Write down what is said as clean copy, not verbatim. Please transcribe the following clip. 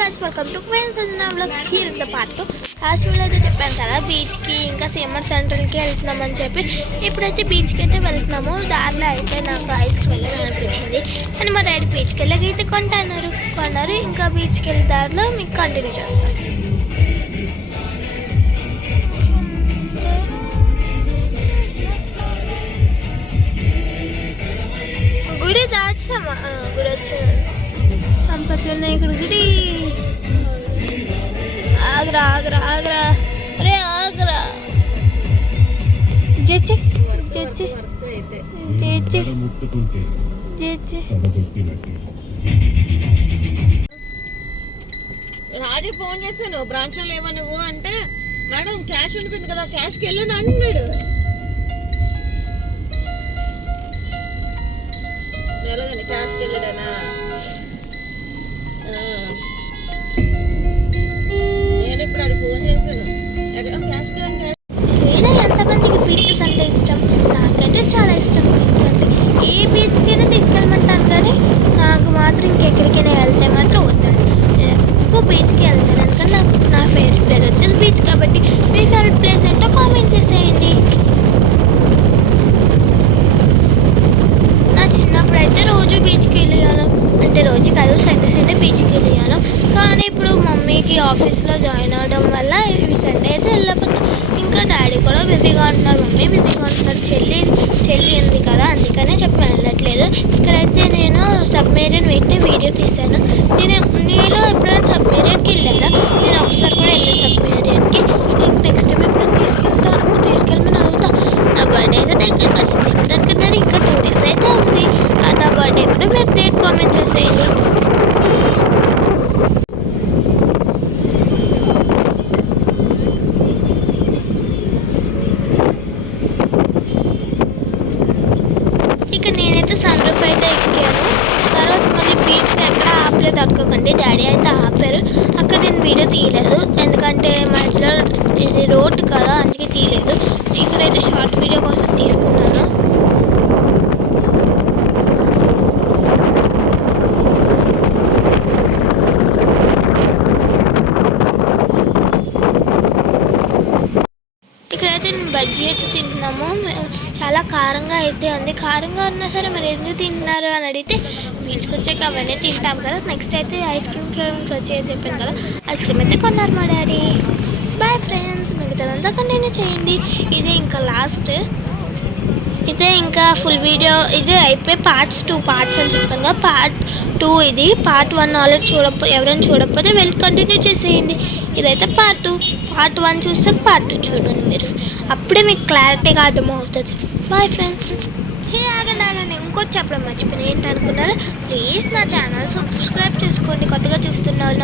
guys, welcome to Queen Sanjana Vlogs. Here is the part 2. Last video అయితే చెప్పాను కదా బీచ్కి ఇంకా సమ్మర్ సెంట్రల్కి వెళ్తున్నామని చెప్పి ఇప్పుడైతే బీచ్కి అయితే వెళ్తున్నాము. దారిలో అయితే నాకు ఐస్ క్రీమ్ అనిపించింది అని మా డాడీ బీచ్కి వెళ్ళకైతే కొన్నారు. ఇంకా బీచ్కి వెళ్ళే దారిలో మీకు కంటిన్యూ చేస్తాను. గుడి దాటామా? గుడి వచ్చింది పంపచ్చింది ఇక్కడ గుడి. ఆగ్రా అరే ఆగ్రా జెచ్చి రాజు ఫోన్ చేశాను, బ్రాంచ్ లో లేవా నువ్వు అంటే, మేడం క్యాష్ ఉండిపోయింది కదా క్యాష్కి వెళ్ళను అంటున్నాడు. ఎలాగండి క్యాష్కి వెళ్ళాడనా? నేను ఇప్పుడు అది ఫోన్ చేశాను, క్యాష్కి వెళ్ళండి. మీలో ఎంతమందికి బీచెస్ అంటే ఇష్టం? నాకైతే చాలా ఇష్టం బీచ్ అంటే. ఏ బీచ్కైనా తీసుకెళ్ళమంటాను, కానీ నాకు మాత్రం ఇంకెక్కడికైనా వెళ్తే మాత్రం వద్దండి. నేను ఎక్కువ బీచ్కి వెళ్తాను, ఎందుకంటే నా ఫేవరెట్ ప్లేస్ వచ్చేసి బీచ్ కాబట్టి. మీ ఫేవరెట్ ప్లేస్ ఏంటో కామెంట్ చేసేయండి. నా చిన్నప్పుడు అయితే రోజు బీచ్కి వెళ్ళాను, అంటే రోజు కాదు సండే బీచ్కి వెళ్ళాను. కానీ ఇప్పుడు మమ్మీకి ఆఫీస్లో జాయిన్ అవ్వడం వల్ల ఇవి సండే అయితే వెళ్ళకపోతాం. ఇంకా డాడీ కూడా బిజీగా ఉంటున్నారు, మమ్మీ బిజీగా ఉంటున్నారు. చెల్లి ఉంది కదా, అందుకనే చెప్పి వెళ్ళట్లేదు. ఇక్కడైతే నేను సబ్మెరీన్ అయితే వీడియో తీశాను. నేను ఎప్పుడైనా సబ్మెరీన్కి వెళ్ళాను, నేను ఒకసారి కూడా వెళ్ళాను సబ్మెరీన్కి. నెక్స్ట్ టైం ఎప్పుడైనా తీసుకెళ్ళమని అడుగుతా. నా బర్త్డే అయితే దగ్గరికి వస్తుంది, ఎప్పుడు అనుకున్నారు? ఇంకా 2 days అయితే ఉంది. నా బర్త్డే ఎప్పుడు మీరు డేట్ కామెంట్ చేసేయండి. ఇక నేనైతే సన్ రూఫ్ అయితే ఎక్కాను. తర్వాత మళ్ళీ బీచ్లో ఎక్కడ ఆపలేదు అనుకోకండి, డాడీ అయితే ఆపారు. అక్కడ నేను వీడియో తీయలేదు, ఎందుకంటే మధ్యలో ఇది రోడ్డు కదా, అందుకే తీయలేదు. ఇక్కడైతే షార్ట్ వీడియో కోసం తీసుకున్నాను. ఇక్కడైతే నేను బజ్జీ అయితే తింటున్నాము. చాలా కారంగా అయితే ఉంది. కారంగా ఉన్నా సరే మరి ఎందుకు తింటున్నారు అని అడిగితే, బీచ్కి వచ్చాక అవన్నీ తింటాం కదా. నెక్స్ట్ అయితే ఐస్ క్రీమ్ క్రీమ్స్ వచ్చాయని చెప్పాను కదా, ఐస్ క్రీమ్ అయితే కొన్నారు మా డాడీ. బాయ్ ఫ్రెండ్స్, మిగతాదంతా కంటిన్యూ చేయండి. ఇదే ఇంకా లాస్ట్, ఇదే ఇంకా ఫుల్ వీడియో. ఇదే అయిపోయి2 parts అని చెప్పాను కదా, part 2 ఇది. part 1 ఆల్రెడీ ఎవరైనా చూడకపోతే వెళ్ళి కంటిన్యూ చేసేయండి. ఇదైతే part 2. part 1 చూస్తే part 2 చూడండి మీరు, అప్పుడే మీకు క్లారిటీగా అర్థమవుతుంది. Boy friends. ఆగండి, ఇంకోటి చెప్పడం మర్చిపోయినా. ఏంటనుకున్నారు? ప్లీజ్ నా ఛానల్ సబ్స్క్రైబ్ చేసుకోండి, కొత్తగా చూస్తున్న వాళ్ళు.